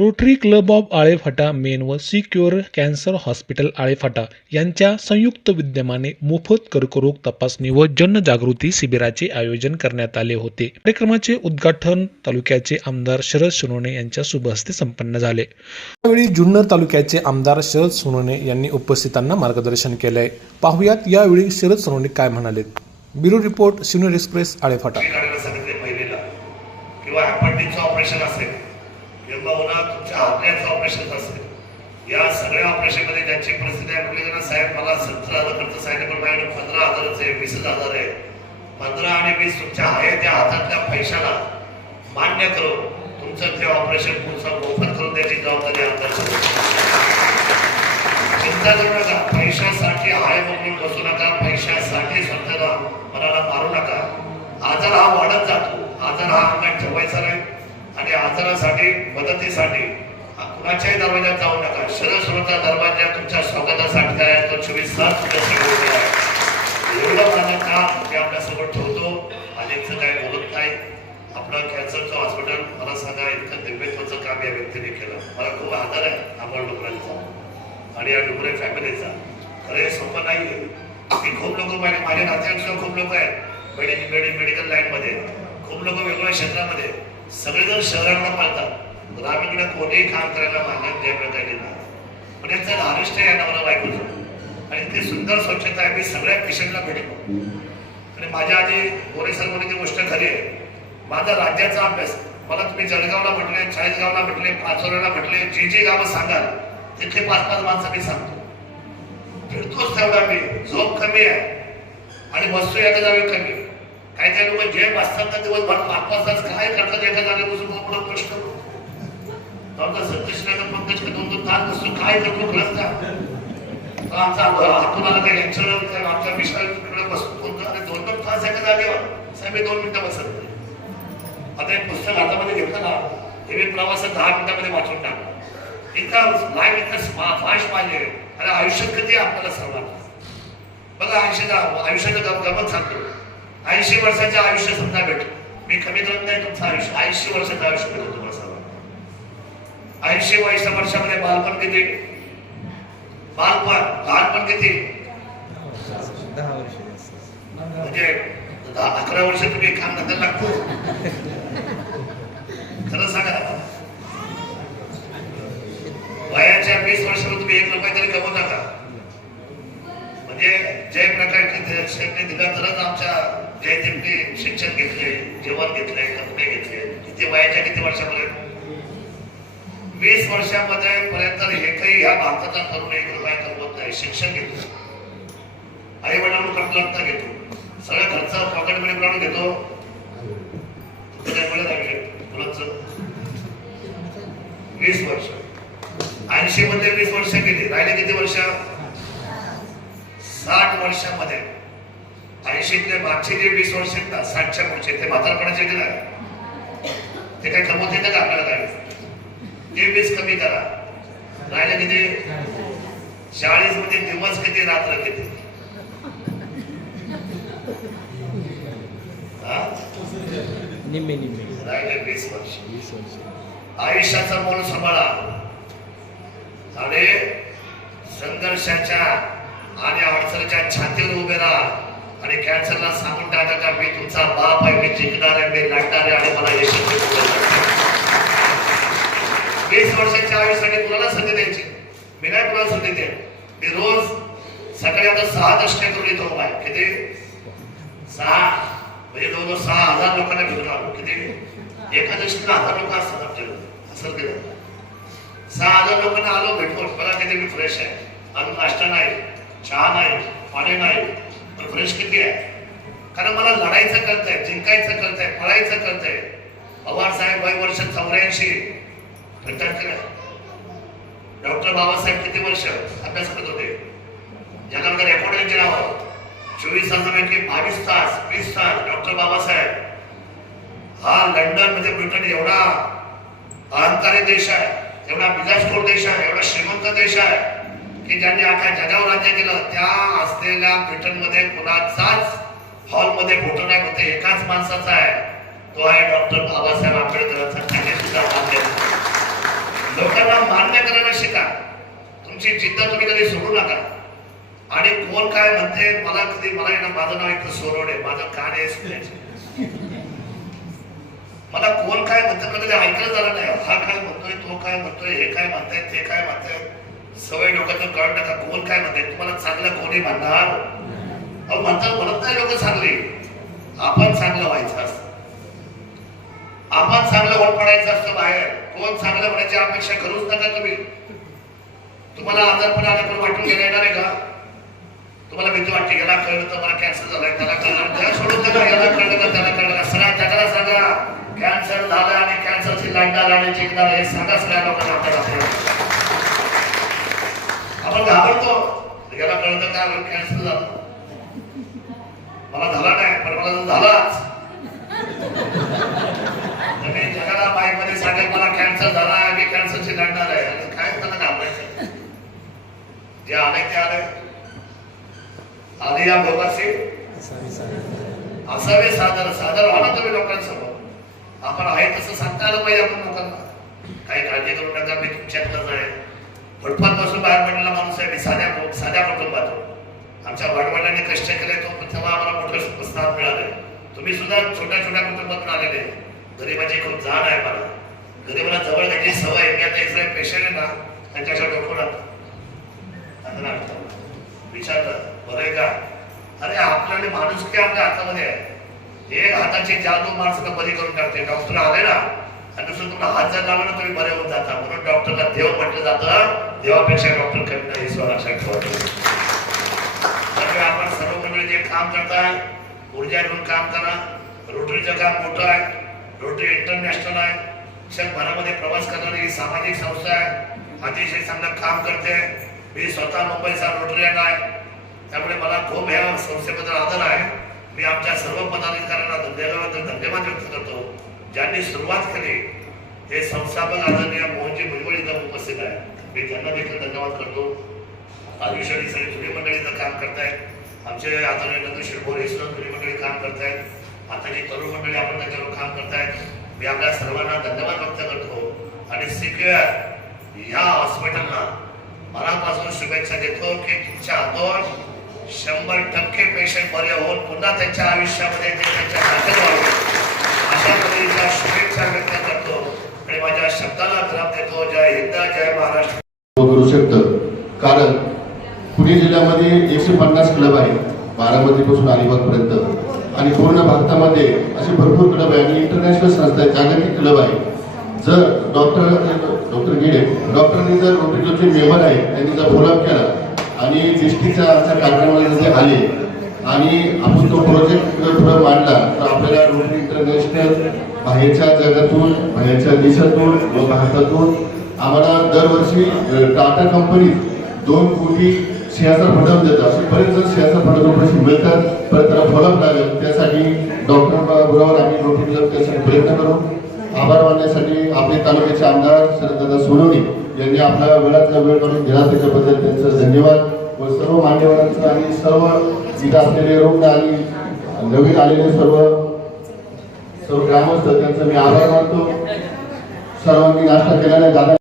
Rotary club of Alephata main व secure cancer hospital Alephata यांच्या संयुक्त विद्यमाने मोफत कर्करोग तपासणी व जनजागृती शिबिराचे आयोजन करण्यात आले होते. कार्यक्रमाचे उद्घाटन तालुक्याचे आमदार शरद सोनवणे यांच्या शुभ हस्ते संपन्न झाले. यावेळी जुन्नर तालुक्याचे आमदार शरद सोनवणे यांनी उपस्थितांना मार्गदर्शन केले पाहुयात यावेळी शरद सोनवणे काय म्हणाले bureau report senior express Alephata किंवा ऑपरेशन असेल. किंबहुना तुमच्या हातण्याचं ऑपरेशन असेल. या सगळ्या ऑपरेशनमध्ये ज्यांची परिस्थिती आहे म्हणजे ना साहेब मला सतरा हजार खर्च सांगितलं पण माझ्याकडे पंधरा हजारच आहे वीस हजार आहे. पंधरा आणि वीस तुमच्या आहे त्या हातातल्या पैशाला मान्य करून तुमचं ते ऑपरेशन पुढचं मोफत करून त्याची जबाबदारी आता चिंता करू नका. पैशासाठी हाय म्हणून बसू नका. पैशासाठी स्वतःला मनाला मारू नका. आजार हा वाढत जातो. आजार हा अंगात ठेवायचा नाही. आणि आजारासाठी मदतीसाठी कुणाच्याही दरवाज्यात जाऊ नका. शरद दरवाजा तुमच्या स्वागतासाठी आहे तो चोवीस तास तुमच्या आहे एवढं माझं काम मी आपल्यासमोर ठेवतो. अनेकचं काय बोलत नाही. आपलं कॅन्सरचं हॉस्पिटल मला सांगा इतकं दिव्यत्वाचं काम या व्यक्तीने केलं. मला खूप आधार आहे आम्हाला डोकरांचा आणि या डुबरे फॅमिलीचा. खरं हे सोपं नाही आहे मी खूप लोक माझ्या माझ्या नात्यांसुद्धा खूप लोक आहेत. मेडिकल मेडिकल लाईनमध्ये. खूप लोक वेगवेगळ्या क्षेत्रामध्ये. सगळेजण शहरांना पाळतात ग्रामीण कोणीही काम करायला मागत जय प्रकारे नाही पण याचं आरिष्ट या नावाला बायकोचं आणि इतकी सुंदर स्वच्छता आहे मी सगळ्या पेशंटला भेटतो आणि माझ्या आधी गोरे सर गोष्ट खरी आहे माझा राज्याचा अभ्यास. मला तुम्ही जळगावला म्हटले चाळीसगावला म्हटले पाचोऱ्याला म्हटले जे जे गावं सांगाल तिथे पाच पाच माणसं मी सांगतो. फिरतोच तेवढा मी. झोप कमी आहे. आणि वस्तू एका जावे कमी. काही काही लोक जे वाचतात ना दिवसभर पाच पाच तास काय करतात एका जागी बसून पुढे प्रश्न? नव्हता सत्यशिवाय पंकज दोन दोन तास बसून काय करतो कळत का आमचा हातून आला काही यांच्या आमच्या विषयाकडे बसतो दोन आणि दोन दोन तास एका जागेवर. साहेब मी दोन मिनिटं बसत नाही. आता एक पुस्तक हातामध्ये घेतलं ना हे मी प्रवासात दहा मिनिटामध्ये वाचून टाकलं. इतका लाईफ इतकं फास्ट पाहिजे. आणि आयुष्यात कधी आपल्याला सर्वांना बघा आयुष्याचा आयुष्याचं गम गमत सांगतो. ऐंशी वर्षाचं आयुष्य समजा भेटतो मी कमी करत नाही तुमचं आयुष्य. ऐंशी वर्षाचं आयुष्य भेटतो तुम्हाला सर्वांना. ऐंशी वर्ष वर्षामध्ये बालपण किती? बालपण लहानपण किती? म्हणजे अकरा वर्ष तुम्ही काम धंदा लागतो खरं सांगा वयाच्या वीस वर्षाला तुम्ही एक रुपये तरी कमवता का म्हणजे जय प्रकाश शेटने दिला तरच आमच्या जयदीपने शिक्षण घेतले जेवण घेतले कपडे घेतले किती वयाच्या किती वर्षामध्ये? वीस वर्षामध्ये पर्यंत एकही ह्या भारताचा तरुण एक रुपया कमवत नाही. शिक्षण घेतो. आई वडिलांना कटलता घेतो. सगळं खर्च पॉकेटमध्ये प्रमाण घेतो. वीस वर्ष. ऐंशी मध्ये वीस वर्ष गेली. राहिले किती वर्ष? साठ वर्षामध्ये. ऐंशीतले मागचे जे वीस वर्ष आहेत ना साठच्या पुढचे ते म्हातारपणाचे ते नाही ते काही कमवत येतं का आपल्याला काय? ते वीस कमी करा. राहिले किती? चाळीसमध्ये दिवस किती रात्र किती? निम्मे निम्मे. राहिले वीस वर्ष. वीस वर्ष. आयुष्याचा मोल सांभाळा. आणि संघर्षाच्या आणि अडचणीच्या छातीवर उभे राहा. आणि कॅन्सरला सांगून टाका का मी तुमचा बाप आहे मी जिंकणार आहे मी लढणार आहे आणि मला यशस्वी वीस वर्षाच्या आयुष्यासाठी कुणाला संधी द्यायची? मी नाही कुणाला संधी दे मी रोज सकाळी आता सहा दशके करून येतो बाय किती? सहा. म्हणजे जवळजवळ सहा हजार लोकांना भेटून आलो. किती? एका दशकीला हजार लोक असतात आमच्याकडे असं केलं सहा हजार लोकांना आलो भेटून मला किती? मी फ्रेश आहे. अजून नाश्ता नाही चहा नाही पाणी नाही. पण किती आहे? कारण मला लढायचं कळतंय जिंकायचं कळतंय पळायचं कळतंय. पवार साहेब वय वर्ष चौऱ्याऐंशी. डॉक्टर बाबासाहेब किती वर्ष? अभ्यास करत होते. जगामध्ये रेकॉर्ड त्यांचे नाव चोवीस तासांपैकी बावीस तास वीस तास डॉक्टर बाबासाहेब. हा लंडनमध्ये ब्रिटन एवढा अहंकारी देश आहे एवढा विलासखोर देश आहे एवढा श्रीमंत देश आहे. की ज्यांनी अख्या जगावर राज्य केलं त्या असलेल्या ब्रिटनमध्ये कुणाचाच हॉलमध्ये फोटो नाही होते एकाच माणसाचा आहे. तो आहे डॉक्टर बाबासाहेब आंबेडकरांचा त्याने सुद्धा मान्य लोकांना मान्य करायला शिका. तुमची जिद्द तुम्ही कधी सोडू नका. आणि कोण काय म्हणते मला कधी मला येणं माझं नाव इथं सोरवडे माझं कान आहे मला कोण काय म्हणतं कधी ऐकलं झालं नाही. हा काय म्हणतोय तो काय म्हणतोय हे काय म्हणताय ते काय म्हणताय. सवय डोक्यातून कळत टाका. कोण काय म्हणते तुम्हाला चांगलं कोणी म्हणणार? अहो म्हणतात म्हणत नाही लोक चांगली. आपण चांगलं व्हायचं असतं. आपण चांगलं ओळख पडायचं असतं बाहेर. कोण चांगलं म्हणायची अपेक्षा करूच नका तुम्ही. तुम्हाला आजारपण आला पण वाटून गेला येणार आहे का? तुम्हाला भीती वाटते याला कळलं तर मला कॅन्सर झालाय त्याला कळलं त्याला सोडून नका याला कळलं तर त्याला कळलं. सगळ्या जगाला सांगा कॅन्सर झालं आणि कॅन्सरची लागणार आणि जिंकणार हे सांगा सगळ्या लोकांना आपल्याला. आपण घाबरतो. याला कळतं का कॅन्सल झालं. मला झाला नाही पण मला झालाच. तर मी जगाला बाईमध्ये सांगेल मला कॅन्सर झाला आहे मी कॅन्सरची लढणार आहे. काय त्याला घाबरायचं? जे आले ते आले. आले या भोगाशी. असावे सादर सादर व्हा तुम्ही लोकांसमोर. आपण आहे तसं सांगता आलं पाहिजे आपण लोकांना. काही काळजी करू नका मी तुमच्यातलंच आहे. फुटपाथ बाहेर पडलेला माणूस आहे मी साध्या साध्या कुटुंबातून. आमच्या वडिलांनी कष्ट केले तो तेव्हा आम्हाला मोठं स्थान मिळाले. तुम्ही सुद्धा छोट्या छोट्या कुटुंबातून आलेले गरिबाची खूप जाण आहे मला. गरिबाला जवळ घ्यायची सवय मी आता इथले पेशंट आहे ना त्यांच्याच्या डोकोरात विचारलं बरं आहे का? अरे आपल्याला माणूस काय आपल्या हातामध्ये आहे? एक हाताची जादू माणसाला बरी करून टाकते. डॉक्टर आले ना आणि दुसरं तुम्हाला हात जर लावला ना तुम्ही बरे होऊन जाता. म्हणून डॉक्टरला देव म्हटलं जातं देवापेक्षा डॉक्टर कमी नाही हे लक्षात ठेवा त्यामुळे आपण सर्व मंडळी जे काम करताय ऊर्जा घेऊन काम करा. रोटरीचं काम मोठं आहे. रोटरी इंटरनॅशनल आहे. जगभरामध्ये प्रवास करणारी ही सामाजिक संस्था आहे. अतिशय चांगलं काम करते. मी स्वतः मुंबईचा रोटरीयन आहे. त्यामुळे मला खूप या संस्थेबद्दल आदर आहे. मी आमच्या सर्व पदाधिकाऱ्यांना धन्यवाद धन्यवाद व्यक्त करतो. ज्यांनी सुरुवात केली हे संस्थापक आदरणीय मोहनजी भुजबळ इथं उपस्थित आहे मी त्यांना देखील धन्यवाद करतो. आयुष्याने सगळी जुनी मंडळी इथं काम करतायत. आमचे आदरणीय नंतर शिरभोर हे सुद्धा जुनी मंडळी काम करतायत. आता जी तरुण मंडळी आपण त्याच्यावर काम करतायत मी आपल्या सर्वांना धन्यवाद व्यक्त करतो. आणि सिक्युअर या हॉस्पिटलला मनापासून शुभेच्छा देतो की तुमच्या हातून शंभर टक्के पेशंट बरे होऊन पुन्हा त्यांच्या आयुष्यामध्ये ते त्यांच्या अशा शुभेच्छा व्यक्त करतो आणि माझ्या शब्दाला विराम देतो जय हिंद जय महाराष्ट्र करू शकतं कारण पुणे जिल्ह्यामध्ये एकशे पन्नास क्लब आहे बारामतीपासून अलिबागपर्यंत. आणि पूर्ण भारतामध्ये असे भरपूर क्लब आहे आणि इंटरनॅशनल संस्था आहे जागतिक क्लब आहे जर डॉक्टर डॉक्टर गिडे डॉक्टरनी जर रोटरी क्लबचे मेंबर आहे त्यांनी जर फॉलोअप केला आणि डिस्ट्रिक्टच्या आमच्या कार्यक्रमाला जसे आले आणि आपण तो प्रोजेक्ट जर पुढं मांडला तर आपल्याला रोड इंटरनॅशनल बाहेरच्या जगातून बाहेरच्या देशातून व भारतातून आम्हाला दरवर्षी टाटा कंपनी दोन कोटी शेअरचा फंड देतात. असे बरेच जण शेअरचा फंड पैसे मिळतात परत त्याला फॉलोअप लागेल. त्यासाठी डॉक्टर आम्ही रोटी त्यासाठी प्रयत्न करू. आभार मानण्यासाठी आपले तालुक्याचे आमदार शरददादा सोनवणे यांनी आपला वेळातला वेळ काढून दिला. त्याच्याबद्दल त्यांचं धन्यवाद. व सर्व मान्यवरांचं आणि सर्व इथं असलेले रुग्ण आणि नवीन आलेले सर्व सर्व ग्रामस्थ त्यांचं मी आभार मानतो. सर्वांनी नाश्ता केल्याने दादा